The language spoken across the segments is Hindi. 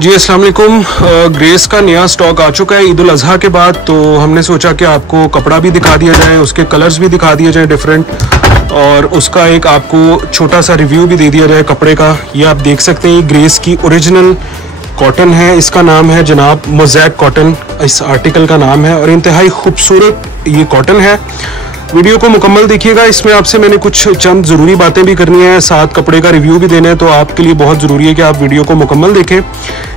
जी अस्सलाम वालेकुम। ग्रेस का नया स्टॉक आ चुका है ईद उल अज़हा के बाद, तो हमने सोचा कि आपको कपड़ा भी दिखा दिया जाए, उसके कलर्स भी दिखा दिए जाए डिफरेंट, और उसका एक आपको छोटा सा रिव्यू भी दे दिया जाए कपड़े का। ये आप देख सकते हैं, ग्रेस की ओरिजिनल कॉटन है, इसका नाम है जनाब मोज़ैक कॉटन, इस आर्टिकल का नाम है, और इंतहाई खूबसूरत ये कॉटन है। वीडियो को मुकम्मल देखिएगा, इसमें आपसे मैंने कुछ चंद ज़रूरी बातें भी करनी है, साथ कपड़े का रिव्यू भी देना है, तो आपके लिए बहुत ज़रूरी है कि आप वीडियो को मुकम्मल देखें।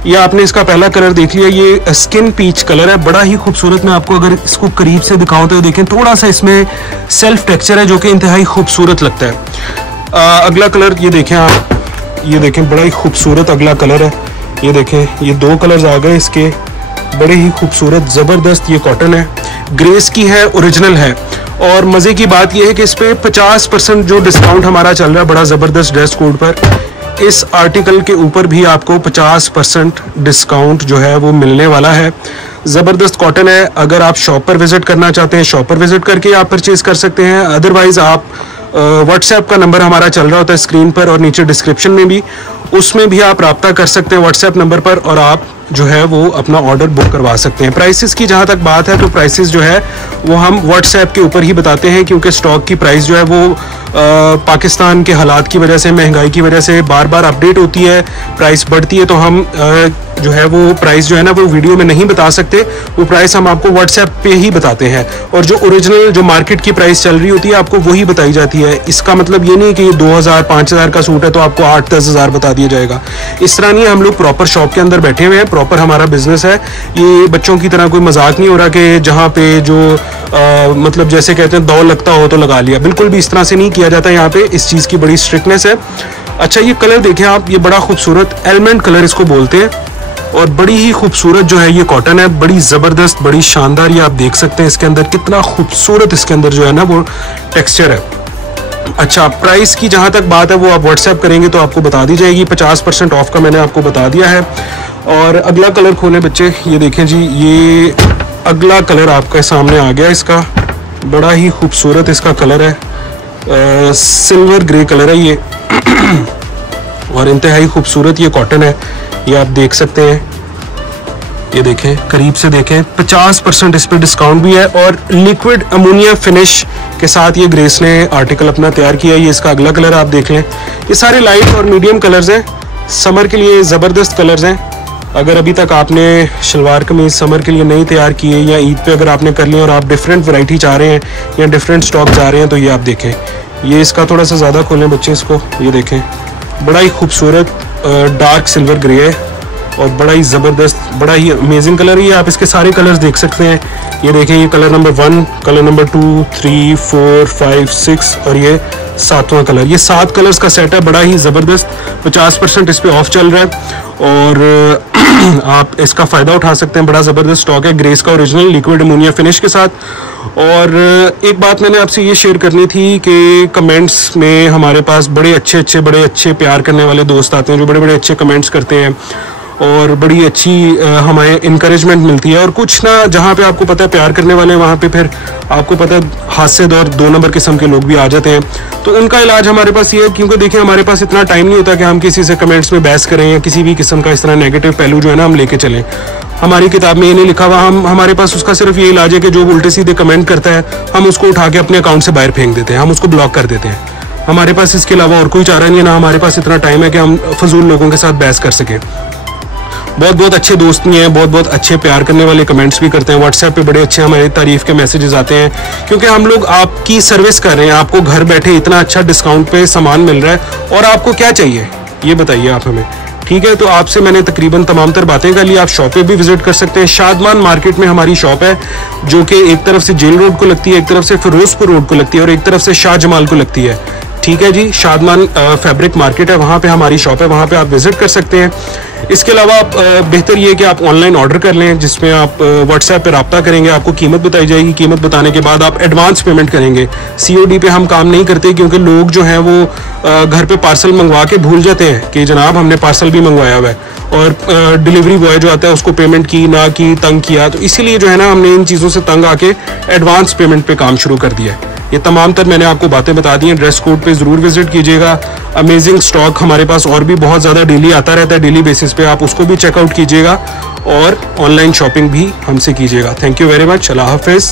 ये आपने इसका पहला कलर देख लिया, ये स्किन पीच कलर है, बड़ा ही खूबसूरत। मैं आपको अगर इसको करीब से दिखाऊं तो देखें, थोड़ा सा इसमें सेल्फ टेक्सचर है जो कि इंतहाई खूबसूरत लगता है। अगला कलर ये देखें आप, ये देखें बड़ा ही खूबसूरत अगला कलर है। ये देखें, ये दो कलर्स आ गए इसके, बड़े ही खूबसूरत ज़बरदस्त। ये कॉटन है, ग्रेस की है, ओरिजिनल है। और मज़े की बात यह है कि इस पर 50% जो डिस्काउंट हमारा चल रहा है बड़ा ज़बरदस्त ड्रेस कोड पर, इस आर्टिकल के ऊपर भी आपको 50% डिस्काउंट जो है वो मिलने वाला है। ज़बरदस्त कॉटन है। अगर आप शॉप पर विज़िट करना चाहते हैं, शॉप पर विज़िट करके आप परचेज़ कर सकते हैं। अदरवाइज़ आप व्हाट्सएप का नंबर हमारा चल रहा होता है स्क्रीन पर और नीचे डिस्क्रिप्शन में भी, उसमें भी आप रब्ता कर सकते हैं व्हाट्सएप नंबर पर, और आप जो है वो अपना ऑर्डर बुक करवा सकते हैं। प्राइसेस की जहाँ तक बात है, तो प्राइसेस जो है वो हम व्हाट्सएप के ऊपर ही बताते हैं, क्योंकि स्टॉक की प्राइस जो है वो पाकिस्तान के हालात की वजह से, महंगाई की वजह से बार बार अपडेट होती है, प्राइस बढ़ती है, तो हम जो है वो प्राइस जो है ना वो वीडियो में नहीं बता सकते। वो प्राइस हम आपको व्हाट्सएप पे ही बताते हैं, और जो ओरिजिनल जो मार्केट की प्राइस चल रही होती है आपको वही बताई जाती है। इसका मतलब ये नहीं कि 2000-5000 का सूट है तो आपको 8-10 हज़ार बता दिया जाएगा, इस तरह नहीं है। हम लोग प्रॉपर शॉप के अंदर बैठे हुए हैं, प्रॉपर हमारा बिजनेस है। ये बच्चों की तरह कोई मजाक नहीं हो रहा कि जहाँ पे जो मतलब जैसे कहते हैं दौड़ लगता हो तो लगा लिया, बिल्कुल भी इस तरह से नहीं किया जाता। यहाँ पे इस चीज़ की बड़ी स्ट्रिक्टनेस है। अच्छा, ये कलर देखें आप, ये बड़ा खूबसूरत एलिमेंट कलर इसको बोलते हैं, और बड़ी ही खूबसूरत जो है ये कॉटन है, बड़ी ज़बरदस्त, बड़ी शानदार। ये आप देख सकते हैं इसके अंदर कितना खूबसूरत इसके अंदर जो है ना वो टेक्सचर है। अच्छा, प्राइस की जहाँ तक बात है वो आप व्हाट्सएप करेंगे तो आपको बता दी जाएगी। 50% ऑफ का मैंने आपको बता दिया है। और अगला कलर खोलें बच्चे, ये देखें जी, ये अगला कलर आपके सामने आ गया। इसका बड़ा ही खूबसूरत इसका कलर है, सिल्वर ग्रे कलर है ये और इंतहाई खूबसूरत ये कॉटन है। ये आप देख सकते हैं, ये देखें, करीब से देखें, 50% इस पर डिस्काउंट भी है, और लिक्विड अमोनिया फिनिश के साथ ये ग्रेस ने आर्टिकल अपना तैयार किया है। ये इसका अगला कलर आप देख लें। ये सारे लाइट और मीडियम कलर्स हैं, समर के लिए ज़बरदस्त कलर्स हैं। अगर अभी तक आपने शलवार कमीज समर के लिए नहीं तैयार की है, या ईद पे अगर आपने कर लिया और आप डिफरेंट वैरायटी चाह रहे हैं या डिफरेंट स्टॉक चाह रहे हैं, तो ये आप देखें। ये इसका थोड़ा सा ज़्यादा खोलें बच्चे इसको, ये देखें, बड़ा ही खूबसूरत डार्क सिल्वर ग्रे है, और बड़ा ही ज़बरदस्त, बड़ा ही अमेजिंग कलर है। ये आप इसके सारे कलर्स देख सकते हैं। ये देखें, ये कलर नंबर 1, कलर नंबर 2, 3, 4, 5, 6 और ये 7वां कलर। ये 7 कलर्स का सेट है, बड़ा ही ज़बरदस्त। 50% इस पर ऑफ चल रहा है, और आप इसका फ़ायदा उठा सकते हैं। बड़ा ज़बरदस्त स्टॉक है ग्रेस का, ओरिजिनल लिक्विड अमोनिया फिनिश के साथ। और एक बात मैंने आपसे ये शेयर करनी थी कि कमेंट्स में हमारे पास बड़े अच्छे प्यार करने वाले दोस्त आते हैं, जो बड़े अच्छे कमेंट्स करते हैं, और बड़ी अच्छी हमें इनकरेजमेंट मिलती है। और कुछ ना, जहाँ पे आपको पता है प्यार करने वाले हैं, वहाँ पे फिर आपको पता है हास्यद और 2 नंबर किस्म के लोग भी आ जाते हैं। तो उनका इलाज हमारे पास ये है, क्योंकि देखिए हमारे पास इतना टाइम नहीं होता कि हम किसी से कमेंट्स में बहस करें या किसी भी किस्म का इस तरह नेगेटिव पहलू जो है ना हम लेके चलें। हमारी किताब में ये नहीं लिखा हुआ, हमारे पास उसका सिर्फ ये इलाज है कि जो उल्टे सीधे कमेंट करता है हम उसको उठा के अपने अकाउंट से बाहर फेंक देते हैं, हम उसको ब्लॉक कर देते हैं। हमारे पास इसके अलावा और कोई चारा नहीं है, ना हमारे पास इतना टाइम है कि हम फजूल लोगों के साथ बहस कर सकें। बहुत अच्छे दोस्त भी हैं, बहुत अच्छे प्यार करने वाले कमेंट्स भी करते हैं। व्हाट्सएप पे बड़े अच्छे हमारी तारीफ़ के मैसेजेस आते हैं, क्योंकि हम लोग आपकी सर्विस कर रहे हैं। आपको घर बैठे इतना अच्छा डिस्काउंट पे सामान मिल रहा है, और आपको क्या चाहिए ये बताइए आप हमें, ठीक है। तो आपसे मैंने तकरीबन तमाम तर बातें कर ली। आप शॉप पे भी विजिट कर सकते हैं। शादमान मार्केट में हमारी शॉप है, जो कि एक तरफ से जेल रोड को लगती है, एक तरफ से फिरोजपुर रोड को लगती है, और एक तरफ से शाह जमाल को लगती है, ठीक है जी। शादमान फैब्रिक मार्केट है, वहाँ पे हमारी शॉप है, वहाँ पे आप विजिट कर सकते हैं। इसके अलावा आप बेहतर ये है कि आप ऑनलाइन ऑर्डर कर लें, जिसमें आप व्हाट्सएप पे रब्ता करेंगे, आपको कीमत बताई जाएगी। कीमत बताने के बाद आप एडवांस पेमेंट करेंगे। COD पे हम काम नहीं करते, क्योंकि लोग जो हैं वो घर पे पार्सल मंगवा के भूल जाते हैं कि जनाब हमने पार्सल भी मंगवाया हुआ है, और डिलीवरी बॉय जो आता है उसको पेमेंट की ना की, तंग किया। तो इसीलिए जो है ना हमने इन चीज़ों से तंग आके एडवांस पेमेंट पे काम शुरू कर दिया है। ये तमाम तर मैंने आपको बातें बता दी हैं। ड्रेस कोड पे ज़रूर विजिट कीजिएगा। अमेजिंग स्टॉक हमारे पास और भी बहुत ज़्यादा डेली आता रहता है, डेली बेसिस पे आप उसको भी चेकआउट कीजिएगा और ऑनलाइन शॉपिंग भी हमसे कीजिएगा। Thank you very much. अल्लाह हाफिज़।